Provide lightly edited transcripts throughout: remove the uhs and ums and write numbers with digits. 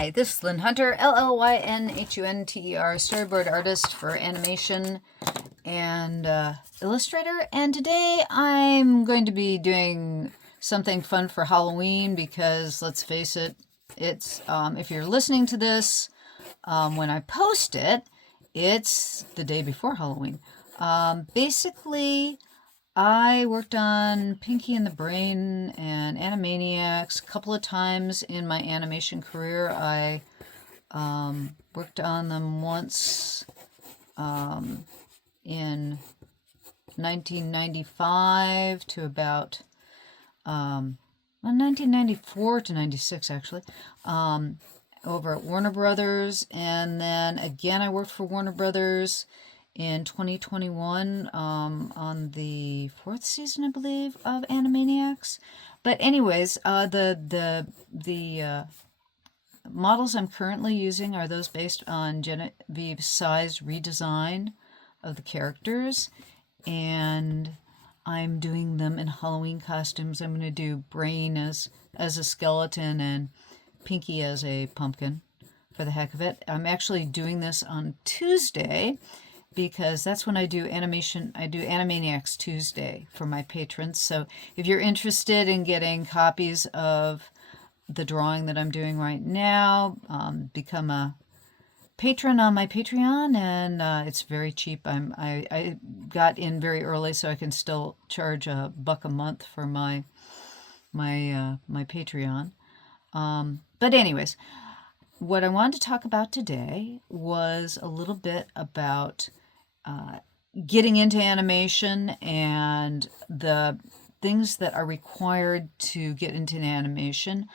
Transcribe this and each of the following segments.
Hi, this is Llyn Hunter, L-L-Y-N-H-U-N-T-E-R, storyboard artist for animation and illustrator. And today I'm going to be doing something fun for Halloween because, let's face it, it's if you're listening to this when I post it, it's the day before Halloween. Basically, I worked on Pinky and the Brain and Animaniacs a couple of times in my animation career. I worked on them once in 1995 to about 1994 to 96 actually, over at Warner Brothers, and then again I worked for Warner Brothers in 2021 on the 4th season, I believe, of Animaniacs. But anyways, the models I'm currently using are those based on Genevieve Tsai's redesign of the characters, and I'm doing them in Halloween costumes. I'm going to do Brain as a skeleton and Pinky as a pumpkin for the heck of it. I'm actually doing this on Tuesday, because that's when I do animation. I do Animaniacs Tuesday for my patrons. So if you're interested in getting copies of the drawing that I'm doing right now, become a patron on my Patreon, and it's very cheap. I got in very early, so I can still charge $1 a month for my Patreon. But anyways, what I wanted to talk about today was a little bit about getting into animation and the things that are required to get into animation.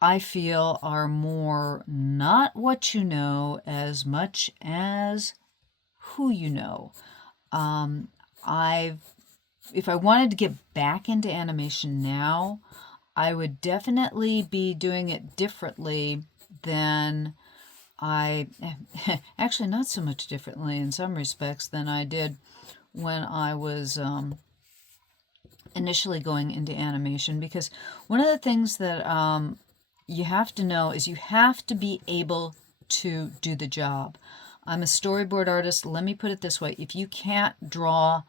I feel are more not what you know as much as who you know. If I wanted to get back into animation now, I would definitely be doing it differently than actually not so much differently in some respects than I did when I was initially going into animation, because one of the things that you have to know is you have to be able to do the job. I'm a storyboard artist. Let me put it this way. If you can't draw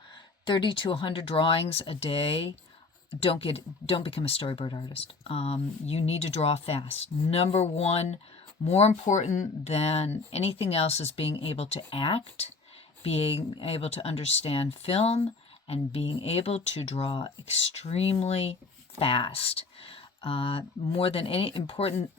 30 to 100 drawings a day, don't become a storyboard artist. You need to draw fast. Number one, more important than anything else, is being able to act, being able to understand film, and being able to draw extremely fast. More than anything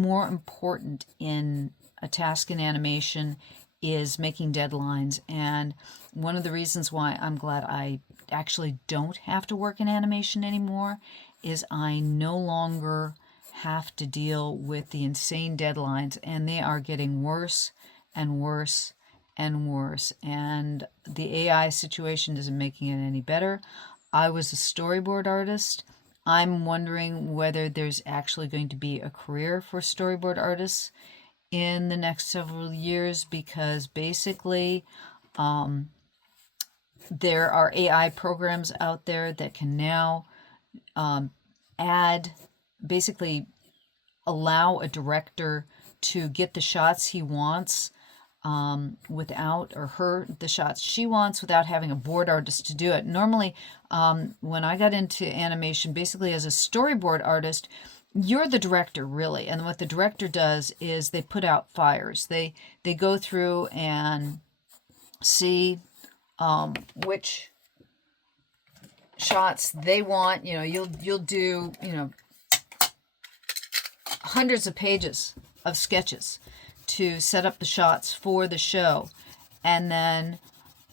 more important in a task in animation is making deadlines. And one of the reasons why I'm glad I actually don't have to work in animation anymore is I no longer have to deal with the insane deadlines, and they are getting worse and worse and worse, and the AI situation isn't making it any better. I was a storyboard artist. I'm wondering whether there's actually going to be a career for storyboard artists in the next several years, because basically there are AI programs out there that can now basically allow a director to get the shots he wants the shots she wants without having a board artist to do it. Normally, when I got into animation, basically as a storyboard artist, you're the director, really. And what the director does is they put out fires. They go through and see which shots they want. You'll do hundreds of pages of sketches to set up the shots for the show, and then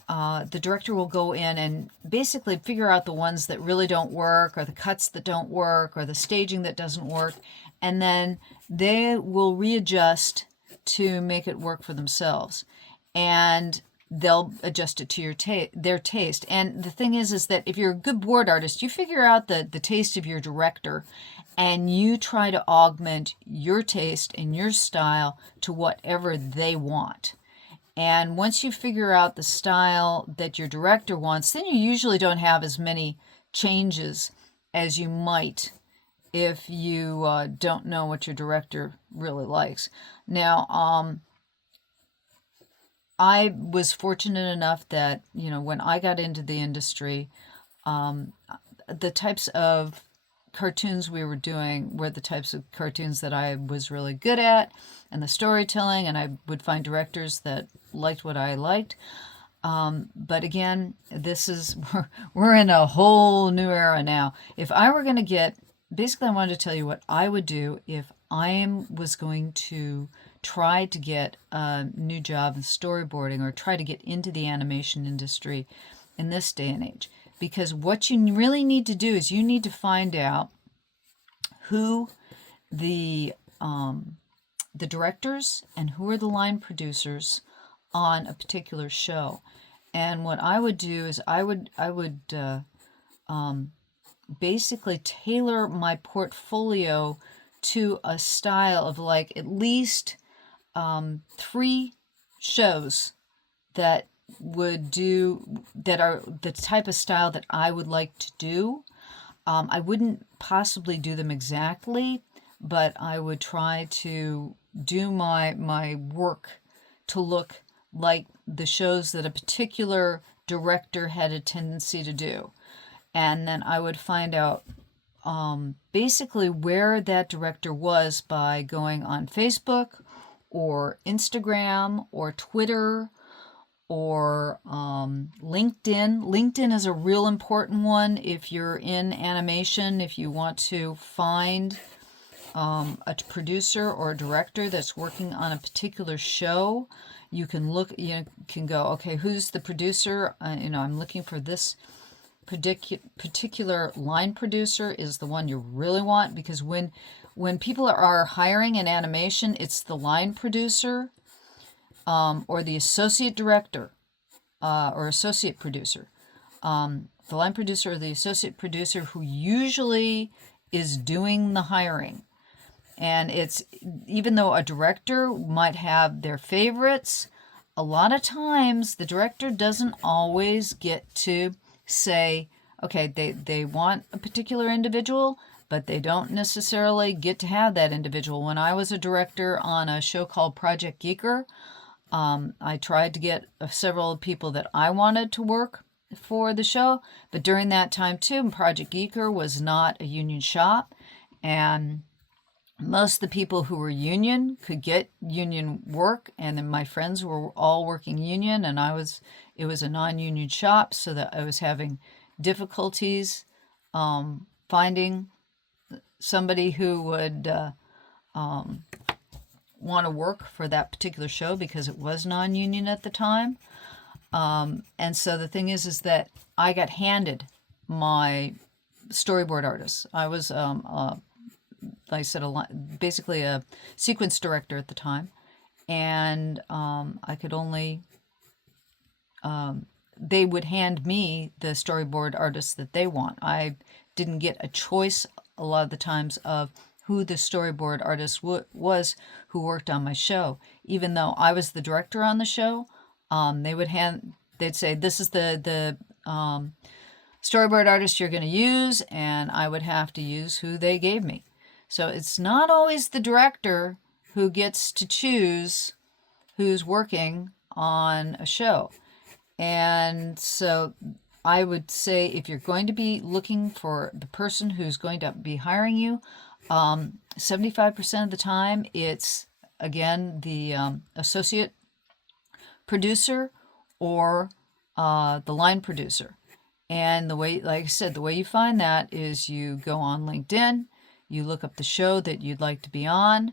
the director will go in and basically figure out the ones that really don't work, or the cuts that don't work, or the staging that doesn't work, and then they will readjust to make it work for themselves, and they'll adjust it to their taste. And the thing is that if you're a good board artist, you figure out the taste of your director, and you try to augment your taste and your style to whatever they want. And once you figure out the style that your director wants, then you usually don't have as many changes as you might if you don't know what your director really likes. Now, I was fortunate enough that, when I got into the industry, the types of cartoons we were doing were the types of cartoons that I was really good at, and the storytelling, and I would find directors that liked what I liked. But again, we're in a whole new era now. If I were going to basically I wanted to tell you what I would do if I was going to try to get a new job in storyboarding or try to get into the animation industry in this day and age. Because what you really need to do is you need to find out who the directors and who are the line producers on a particular show. And what I would do is I would basically tailor my portfolio to a style of like at least 3 shows that are the type of style that I would like to do. I wouldn't possibly do them exactly, but I would try to do my work to look like the shows that a particular director had a tendency to do. And then I would find out basically where that director was by going on Facebook or Instagram or Twitter or LinkedIn. LinkedIn is a real important one if you're in animation, if you want to find a producer or a director that's working on a particular show. You can go, okay, who's the producer? I'm looking for this particular line producer is the one you really want, because when people are hiring an animation, it's the line producer or the associate director or associate producer. The line producer or the associate producer who usually is doing the hiring. And it's, even though a director might have their favorites, a lot of times the director doesn't always get to say, okay, they want a particular individual, but they don't necessarily get to have that individual. When I was a director on a show called Project Geeker, I tried to get several people that I wanted to work for the show, but during that time too, Project Geeker was not a union shop, and most of the people who were union could get union work, and then my friends were all working union, and it was a non-union shop, so that I was having difficulties finding somebody who would want to work for that particular show because it was non-union at the time. And so the thing is that I got handed my storyboard artists. I was like I said, basically a sequence director at the time, and I could only, they would hand me the storyboard artists that they want. I didn't get a choice a lot of the times of who the storyboard artist was who worked on my show. Even though I was the director on the show, they'd say, this is the storyboard artist you're going to use, and I would have to use who they gave me. So it's not always the director who gets to choose who's working on a show. And so I would say if you're going to be looking for the person who's going to be hiring you, 75% of the time it's, again, the associate producer or the line producer. And the way, like I said, the way you find that is you go on LinkedIn, you look up the show that you'd like to be on,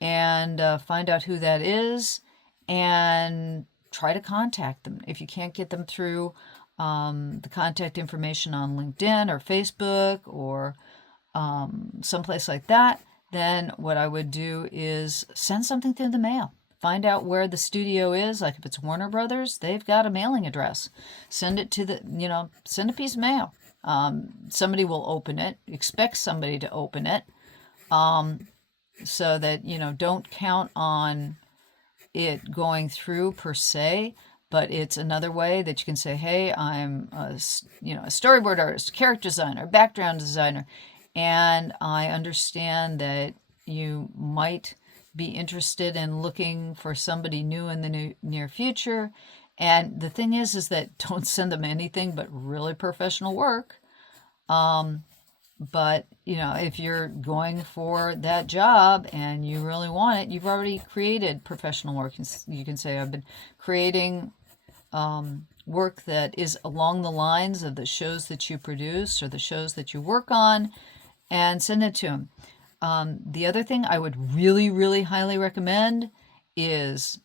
and find out who that is, and try to contact them. If you can't get them through the contact information on LinkedIn or Facebook or someplace like that, then what I would do is send something through the mail. Find out where the studio is. Like if it's Warner Brothers, they've got a mailing address. Send it to send a piece of mail. Somebody will open it. Expect somebody to open it. So that, don't count on it going through per se, but it's another way that you can say, hey, I'm a storyboard artist, character designer, background designer, and I understand that you might be interested in looking for somebody new in the near future. And the thing is that don't send them anything but really professional work. But, you know, if you're going for that job and you really want it, you've already created professional work. You can say, I've been creating work that is along the lines of the shows that you produce or the shows that you work on, and send it to them. The other thing I would really, really highly recommend is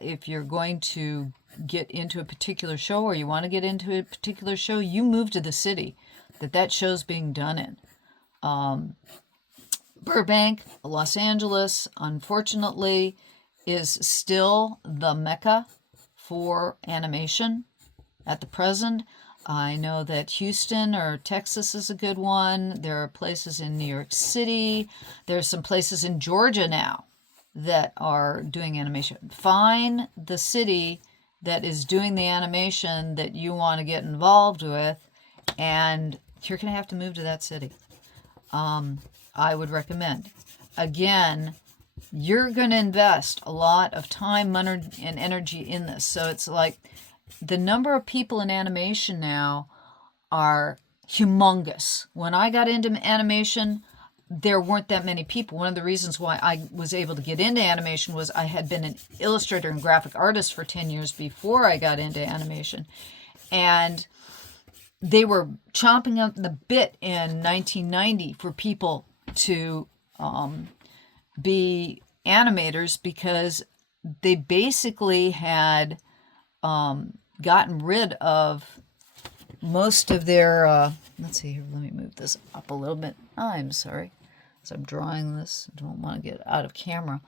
if you're going to get into a particular show, or you want to get into a particular show, you move to the city that show's being done in. Burbank, Los Angeles, unfortunately, is still the mecca for animation at the present. I know that Houston or Texas is a good one. There are places in New York City. There's some places in Georgia now that are doing animation. Find the city that is doing the animation that you want to get involved with, and you're going to have to move to that city. I would recommend. Again, you're going to invest a lot of time, money, and energy in this. So it's like the number of people in animation now are humongous. When I got into animation, there weren't that many people. One of the reasons why I was able to get into animation was I had been an illustrator and graphic artist for 10 years before I got into animation. And they were chomping up the bit in 1990 for people to be animators, because they basically had gotten rid of most of their, let's see here, let me move this up a little bit. I'm sorry, as I'm drawing this, I don't want to get out of camera.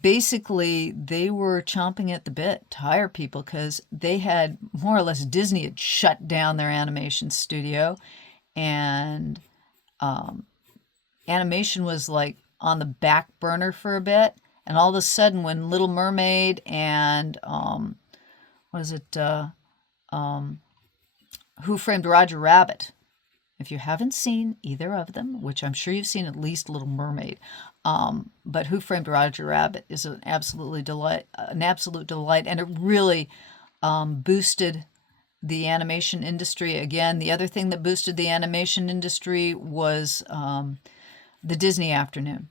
Basically, they were chomping at the bit to hire people, because they had, more or less, Disney had shut down their animation studio, and animation was like on the back burner for a bit. And all of a sudden, when Little Mermaid and Who Framed Roger Rabbit, if you haven't seen either of them, which I'm sure you've seen at least Little Mermaid, but Who Framed Roger Rabbit is an absolute delight, and it really boosted the animation industry. Again, the other thing that boosted the animation industry was the Disney Afternoon,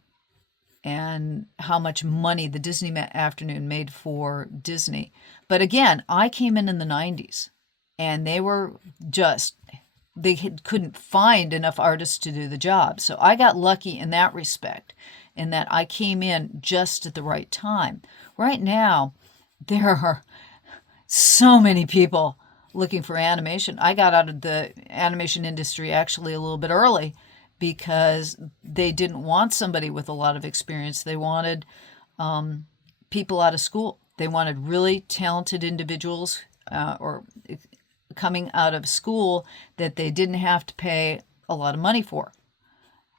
and how much money the Disney Afternoon made for Disney. But again, I came in the 90s, and they were just, couldn't find enough artists to do the job. So I got lucky in that respect, in that I came in just at the right time. Right now, there are so many people looking for animation. I got out of the animation industry actually a little bit early, because they didn't want somebody with a lot of experience. They wanted people out of school. They wanted really talented individuals or coming out of school that they didn't have to pay a lot of money for.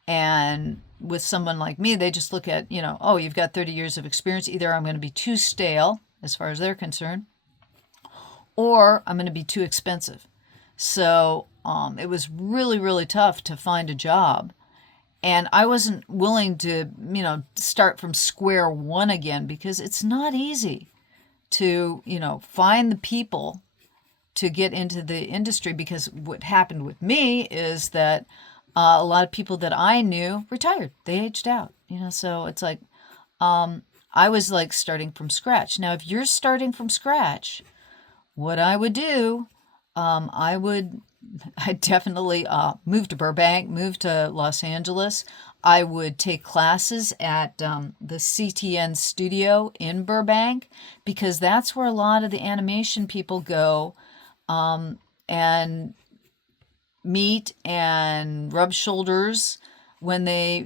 And with someone like me, they just look at, oh, you've got 30 years of experience. Either I'm going to be too stale, as far as they're concerned, or I'm going to be too expensive. So it was really, really tough to find a job. And I wasn't willing to, start from square one again, because it's not easy to, find the people to get into the industry. Because what happened with me is that a lot of people that I knew retired. They aged out, so it's like I was like starting from scratch. Now, if you're starting from scratch, what I would do, I'd definitely move to Burbank, move to Los Angeles. I would take classes at the CTN studio in Burbank, because that's where a lot of the animation people go and meet and rub shoulders when they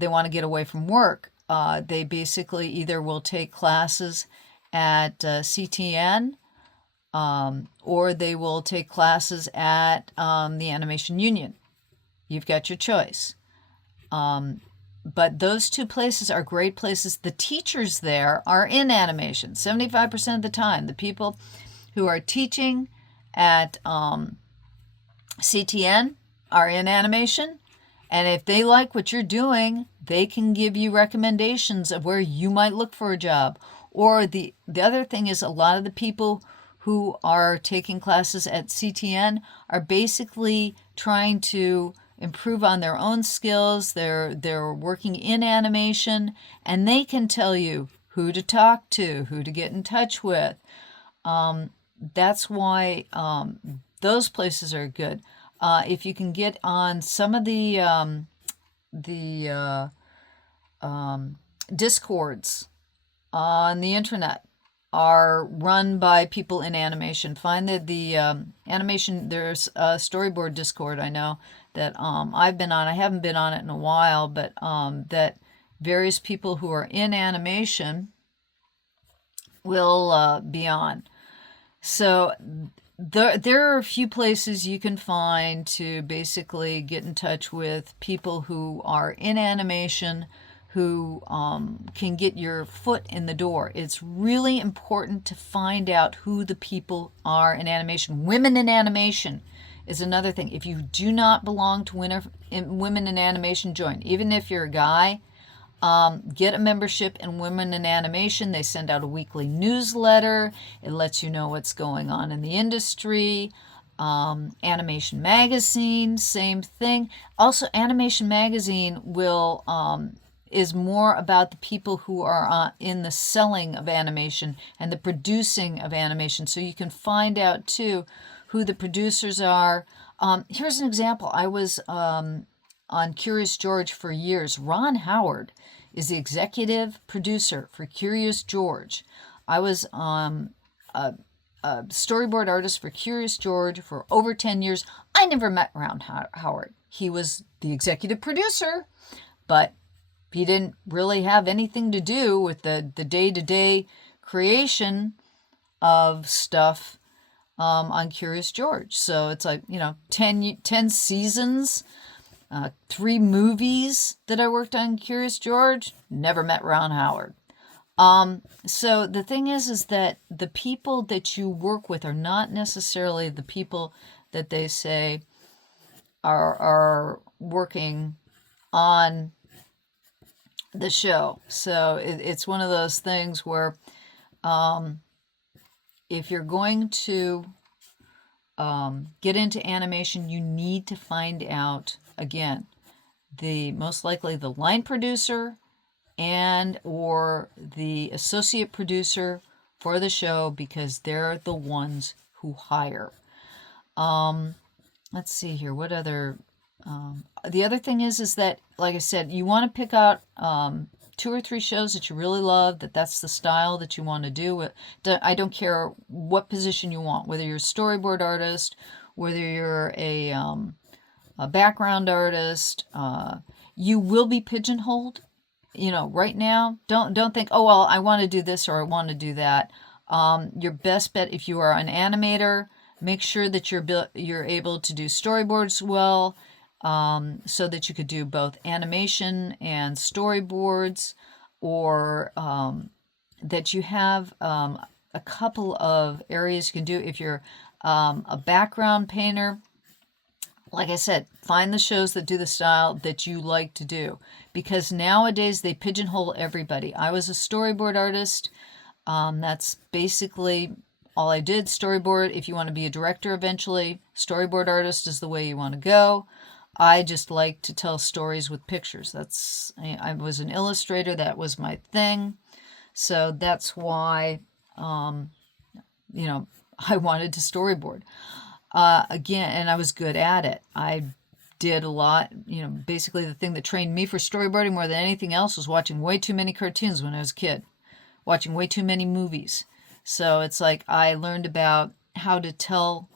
want to get away from work. They basically either will take classes at CTN, or they will take classes at the Animation Union. You've got your choice. But those two places are great places. The teachers there are in animation 75% of the time. The people who are teaching at CTN are in animation. And if they like what you're doing, they can give you recommendations of where you might look for a job. Or the other thing is, a lot of the people who are taking classes at CTN are basically trying to improve on their own skills. They're working in animation, and they can tell you who to talk to, who to get in touch with. That's why those places are good. If you can get on some of the discords on the internet are run by people in animation. Find that the animation, there's a storyboard discord I know that I've been on. I haven't been on it in a while, but that various people who are in animation will be on. So there are a few places you can find to basically get in touch with people who are in animation, who can get your foot in the door. It's really important to find out who the people are in animation. Women in animation is another thing. If you do not belong to Women in Animation, join. Even if you're a guy, get a membership in Women in Animation. They send out a weekly newsletter. It lets you know what's going on in the industry. Animation Magazine, same thing. Also, Animation Magazine will is more about the people who are in the selling of animation and the producing of animation. So you can find out too who the producers are. Here's an example. I was on Curious George for years. Ron Howard is the executive producer for Curious George. I was a storyboard artist for Curious George for over 10 years. I never met Ron Howard. He was the executive producer, but he didn't really have anything to do with the day-to-day creation of stuff on Curious George. So it's like, 10 seasons, 3 movies that I worked on Curious George, never met Ron Howard. So the thing is that the people that you work with are not necessarily the people that they say are working on the show. So it's one of those things where if you're going to get into animation, you need to find out, again, most likely the line producer and or the associate producer for the show, because they're the ones who hire. Let's see here. What other... the other thing is that, like I said, you want to pick out 2 or 3 shows that you really love, that's the style that you want to do. I don't care what position you want, whether you're a storyboard artist, whether you're a background artist. You will be pigeonholed. Right now, don't think, oh, well, I want to do this or I want to do that. Your best bet, if you are an animator, make sure that you're able to do storyboards well, so that you could do both animation and storyboards, or that you have a couple of areas you can do. If you're a background painter, like I said, find the shows that do the style that you like to do, because nowadays they pigeonhole everybody. I was a storyboard artist. That's basically all I did, storyboard. If you want to be a director eventually, storyboard artist is the way you want to go. I just like to tell stories with pictures. I was an illustrator. That was my thing. So that's why, I wanted to storyboard. Again, and I was good at it. I did a lot, basically the thing that trained me for storyboarding more than anything else was watching way too many cartoons when I was a kid, watching way too many movies. So it's like I learned about how to tell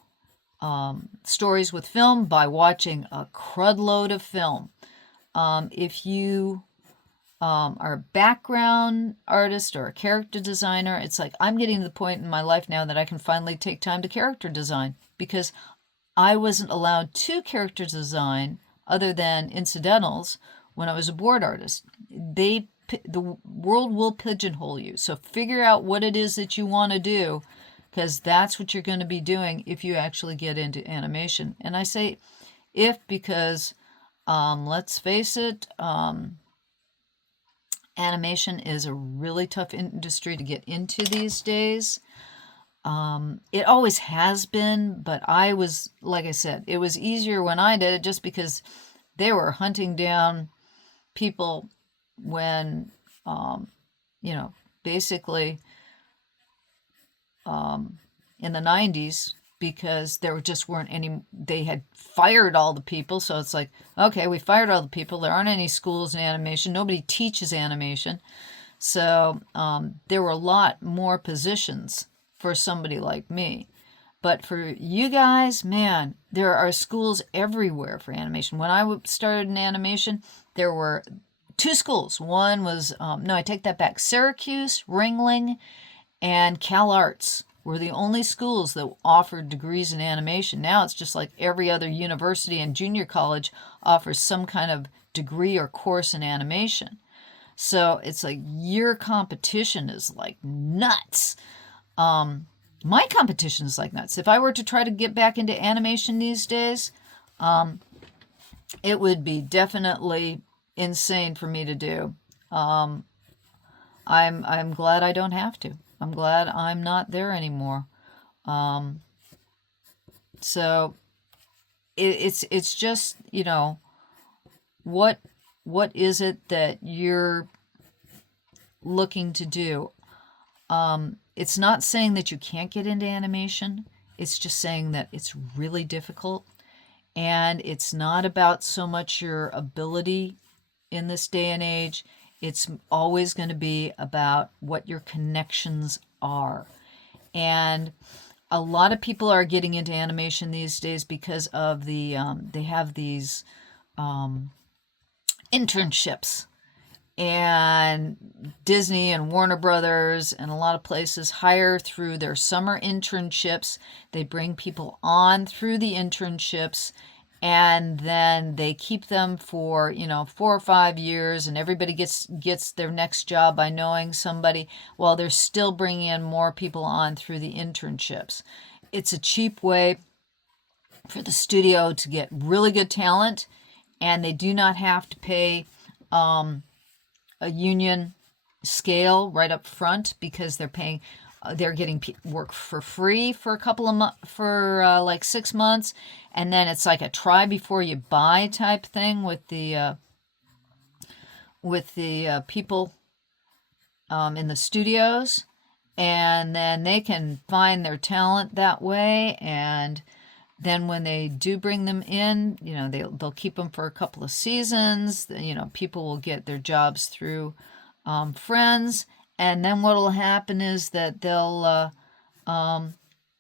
stories with film by watching a crud load of film. If you are a background artist or a character designer, it's like I'm getting to the point in my life now that I can finally take time to character design, because I wasn't allowed to character design other than incidentals when I was a board artist. The world will pigeonhole you. So figure out what it is that you want to do, because that's what you're going to be doing if you actually get into animation. And I say, because let's face it, animation is a really tough industry to get into these days. It always has been, but like I said, it was easier when I did it just because they were hunting down people when, basically in the 90s, because there just weren't any, they had fired all the people. So it's like, okay, we fired all the people. There aren't any schools in animation. Nobody teaches animation. So there were a lot more positions for somebody like me. But for you guys, man, there are schools everywhere for animation. When I started in animation, there were 2 schools. One was, no, I take that back. Syracuse, Ringling, and Cal Arts were the only schools that offered degrees in animation. Now it's just like every other university and junior college offers some kind of degree or course in animation. So it's like your competition is like nuts. My competition is like nuts. If I were to try to get back into animation these days, it would be definitely insane for me to do. I'm glad I don't have to. I'm glad I'm not there anymore. So it's just, what is it that you're looking to do? It's not saying that you can't get into animation. It's just saying that it's really difficult. And it's not about so much your ability in this day and age. It's always going to be about what your connections are. And a lot of people are getting into animation these days because of they have these internships. And Disney and Warner Brothers and a lot of places hire through their summer internships. They bring people on through the internships, and then they keep them for 4 or 5 years, and everybody gets their next job by knowing somebody, while they're still bringing in more people on through the internships. It's a cheap way for the studio to get really good talent, and they do not have to pay a union scale right up front, because they're getting work for free for a couple of like 6 months, and then it's like a try before you buy type thing with the people in the studios, and then they can find their talent that way. And then when they do bring them in, they'll keep them for a couple of seasons. People will get their jobs through friends, and then what will happen is that they'll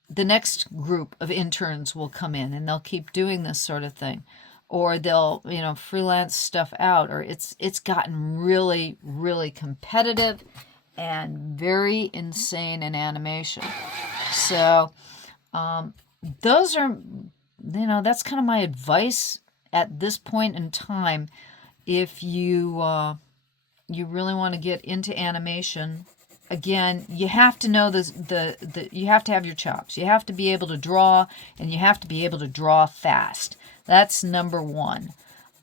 the next group of interns will come in, and they'll keep doing this sort of thing, or they'll freelance stuff out, or it's gotten really, really competitive and very insane in animation. So those are, that's kind of my advice at this point in time. If you really want to get into animation, again, you have to know you have to have your chops. You have to be able to draw, and you have to be able to draw fast. That's number one.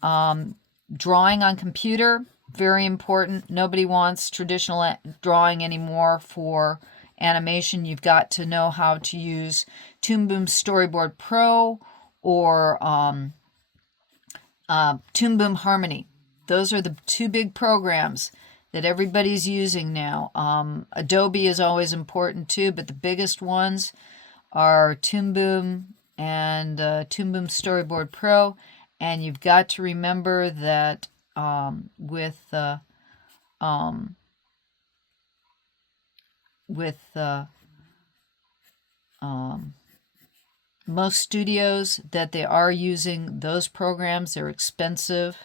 Drawing on computer, very important. Nobody wants traditional drawing anymore for animation. You've got to know how to use Toon Boom Storyboard Pro or Toon Boom Harmony. Those are the 2 big programs that everybody's using now. Adobe is always important too, but the biggest ones are Toon Boom and Toon Boom Storyboard Pro. And you've got to remember that with most studios, that they are using those programs. They're expensive,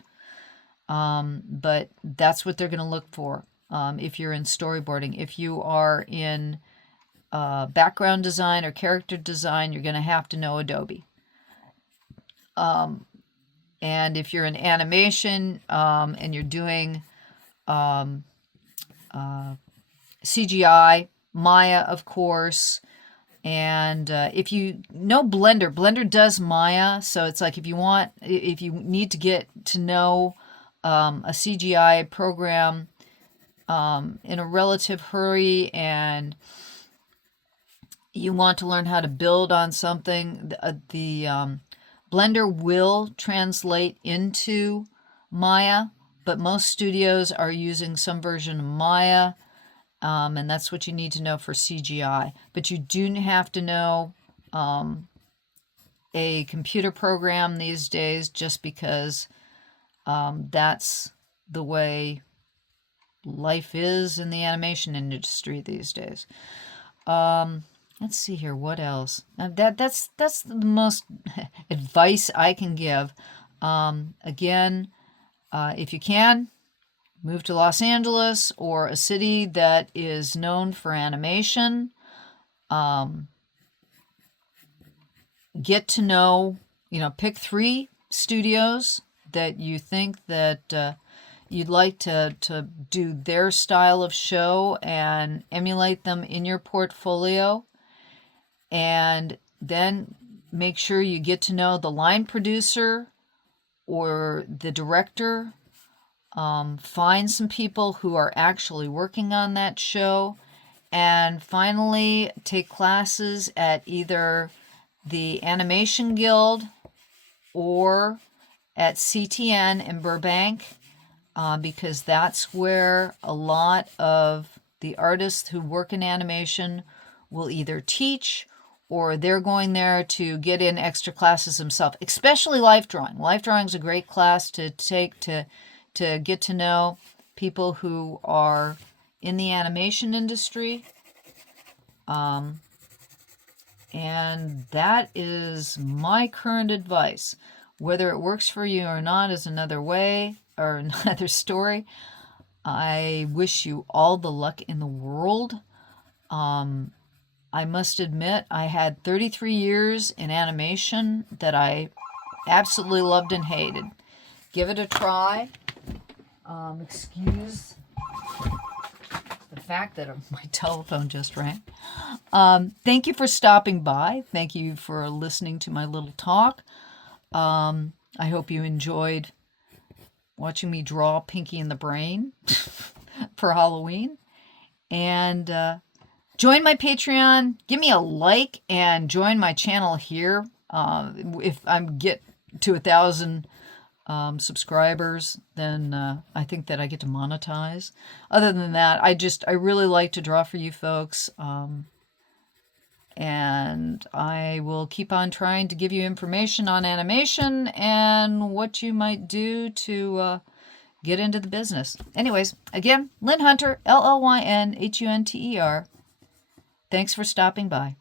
but that's what they're going to look for if you're in storyboarding. If you are in background design or character design, you're going to have to know Adobe. And if you're in animation and you're doing CGI, Maya, of course, And if you know Blender, Blender does Maya. So it's like if you need to get to know a CGI program in a relative hurry, and you want to learn how to build on something, the Blender will translate into Maya, but most studios are using some version of Maya. And that's what you need to know for CGI. But you do have to know a computer program these days, just because that's the way life is in the animation industry these days. Let's see here, what else? That's the most advice I can give. Again, if you can, move to Los Angeles or a city that is known for animation. Get to know, pick 3 studios that you think that you'd like to do their style of show and emulate them in your portfolio. And then make sure you get to know the line producer or the director. Find some people who are actually working on that show. And finally, take classes at either the Animation Guild or at CTN in Burbank, because that's where a lot of the artists who work in animation will either teach or they're going there to get in extra classes themselves, especially life drawing. Life drawing is a great class to take to get to know people who are in the animation industry. And that is my current advice. Whether it works for you or not is another way, or another story. I wish you all the luck in the world. I must admit, I had 33 years in animation that I absolutely loved and hated. Give it a try. Excuse the fact that my telephone just rang. Thank you for stopping by. Thank you for listening to my little talk. I hope you enjoyed watching me draw Pinky in the Brain for Halloween. And join my Patreon. Give me a like and join my channel here. If I get to 1,000 subscribers, then I think that I get to monetize. Other than that, I really like to draw for you folks. And I will keep on trying to give you information on animation and what you might do to get into the business. Anyways, again, Llyn Hunter, Llynhunter. Thanks for stopping by.